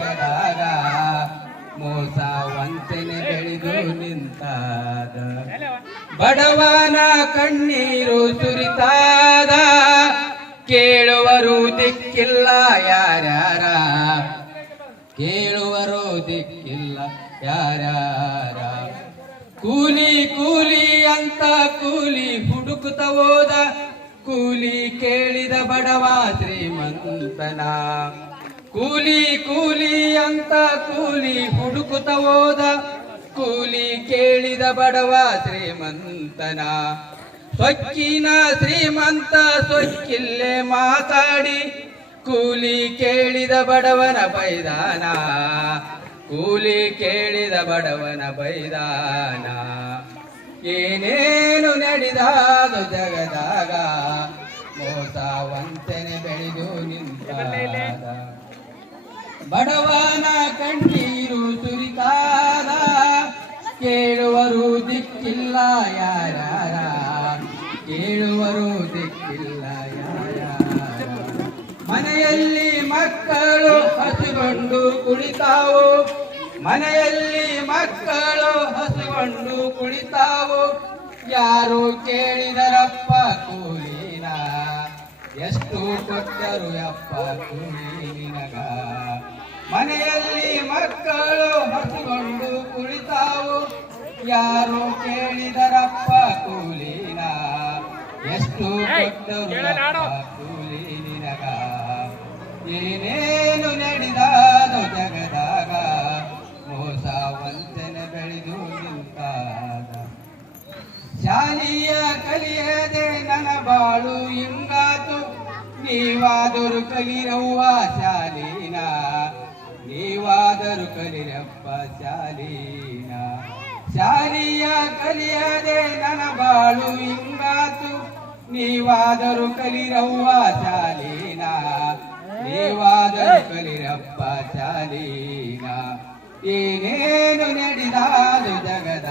ಜಗದಾಗ ಮೋಸ ವಂಚನೆ ಬೆಳೆದು ನಿಂತಾದ ಬಡವನ ಕಣ್ಣೀರು ಸುರಿತಾದ ಕೇಳುವರು ದಿಕ್ಕಿಲ್ಲ ಯಾರ್ಯಾರ ಕೇಳುವರು ದಿಕ್ಕಿಲ್ಲ ಯಾರ್ಯಾರ ಕೂಲಿ ಕೂಲಿ ಅಂತ ಕೂಲಿ ಹುಡುಕುತ್ತ ಹೋದ ಕೂಲಿ ಕೇಳಿದ ಬಡವ ಶ್ರೀಮಂತನ ಕೂಲಿ ಕೂಲಿ ಅಂತ ಕೂಲಿ ಹುಡುಕುತ್ತ ಹೋದ ಕೂಲಿ ಕೇಳಿದ ಬಡವ ಶ್ರೀಮಂತನ ಸೊಕ್ಕಿನ ಶ್ರೀಮಂತ ಸೊಕ್ಕಿಲ್ಲೇ ಮಾತಾಡಿ ಕೂಲಿ ಕೇಳಿದ ಬಡವನ ಬೈದಾನ ಕೂಲಿ ಕೇಳಿದ ಬಡವನ ಬೈದಾನ ಏನೇನು ನಡೆದಾದು ಜಗದಾಗ ಮೋಸ ವಂಚನೆ ಬೆಳೆದು ನಿಂತಾದ ಬಡವನ ಕಣ್ಣೀರು ಸುರಿತಾದ ಕೇಳುವರು ದಿಕ್ಕಿಲ್ಲ ಯಾರ್ಯಾರ ಕೇಳುವರು ದಿಕ್ಕಿಲ್ಲ ಯಾರ್ಯಾರ ಮನೆಯಲ್ಲಿ ಮಕ್ಕಳು ಹಸಿಕೊಂಡು ಕುಳಿತಾವು ಮನೆಯಲ್ಲಿ ಮಕ್ಕಳು ಹಸಿಕೊಂಡು ಕುಳಿತಾವು ಯಾರು ಕೇಳಿದರಪ್ಪ ಕೂಲಿನ ಎಷ್ಟು ಕೊಟ್ಟರು ಅಪ್ಪ ಕೂಲಿ ನಿನಗ ಮನೆಯಲ್ಲಿ ಮಕ್ಕಳು ಹಸಿಕೊಂಡು ಕುಳಿತಾವು ಯಾರು ಕೇಳಿದರಪ್ಪ ಕೂಲಿನ ಎಷ್ಟು ಕೊಟ್ಟರು ಕೂಲಿ ನಿನಗ ಏನೇನು ನಡೆದಾದು ಜಗದಾಗ ಮೋಸ ವಂಚನೆ ಬೆಳೆದು ನಿಂತಾದ ಶಾಲೆಯ ಕಲಿಯದೆ ನನ್ನ ಬಾಳು ಹಿಂಗಾತು ನೀವಾದರೂ ಕಲಿರವ್ವ ಶಾಲೀನ ನೀವಾದರೂ ಕಲಿರಪ್ಪ ಶಾಲೀನ ಶಾಲೆಯ ಕಲಿಯದೆ ನನ್ನ ಬಾಳು ಹಿಂಗಾತು ನೀವಾದರೂ ಕಲಿರವ್ವ ಶಾಲೀನ ನೀವಾದರೂ ಕಲಿರಪ್ಪ ಶಾಲೀನ ಏನೇನು ನಡೆದಾದು ಜಗದ